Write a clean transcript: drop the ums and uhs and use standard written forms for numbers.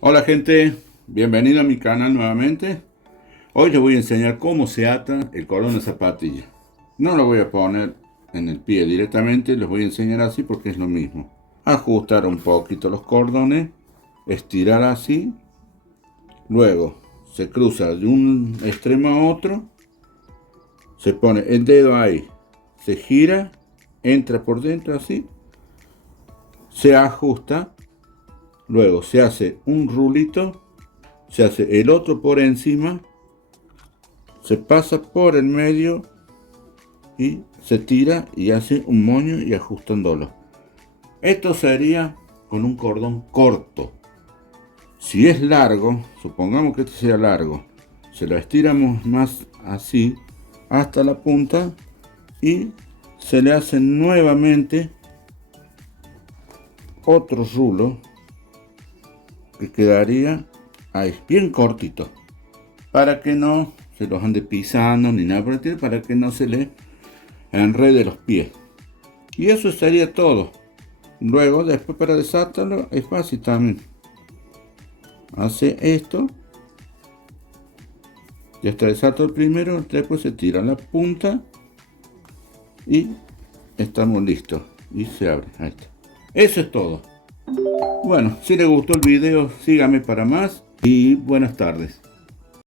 Hola gente, bienvenido a mi canal nuevamente. Hoy les voy a enseñar cómo se ata el cordón de zapatilla. No lo voy a poner en el pie directamente, les voy a enseñar así porque es lo mismo. Ajustar un poquito los cordones, estirar así, luego se cruza de un extremo a otro, se pone el dedo ahí, se gira, entra por dentro así, se ajusta, luego se hace un rulito, se hace el otro por encima, se pasa por el medio y se tira y hace un moño y ajustándolo. Esto sería con un cordón corto. Si es largo, supongamos que este sea largo, se lo estiramos más así hasta la punta y se le hace nuevamente otro rulo que quedaría ahí, bien cortito, para que no se los ande pisando ni nada por el estilo, para que no se le enrede los pies. Y eso sería todo. Luego, después para desatarlo, es fácil también. Hace esto. Ya está desatado el primero. Después se tira la punta. Y estamos listos. Y se abre. Ahí está. Eso es todo. Bueno, si les gustó el video, síganme para más. Y buenas tardes.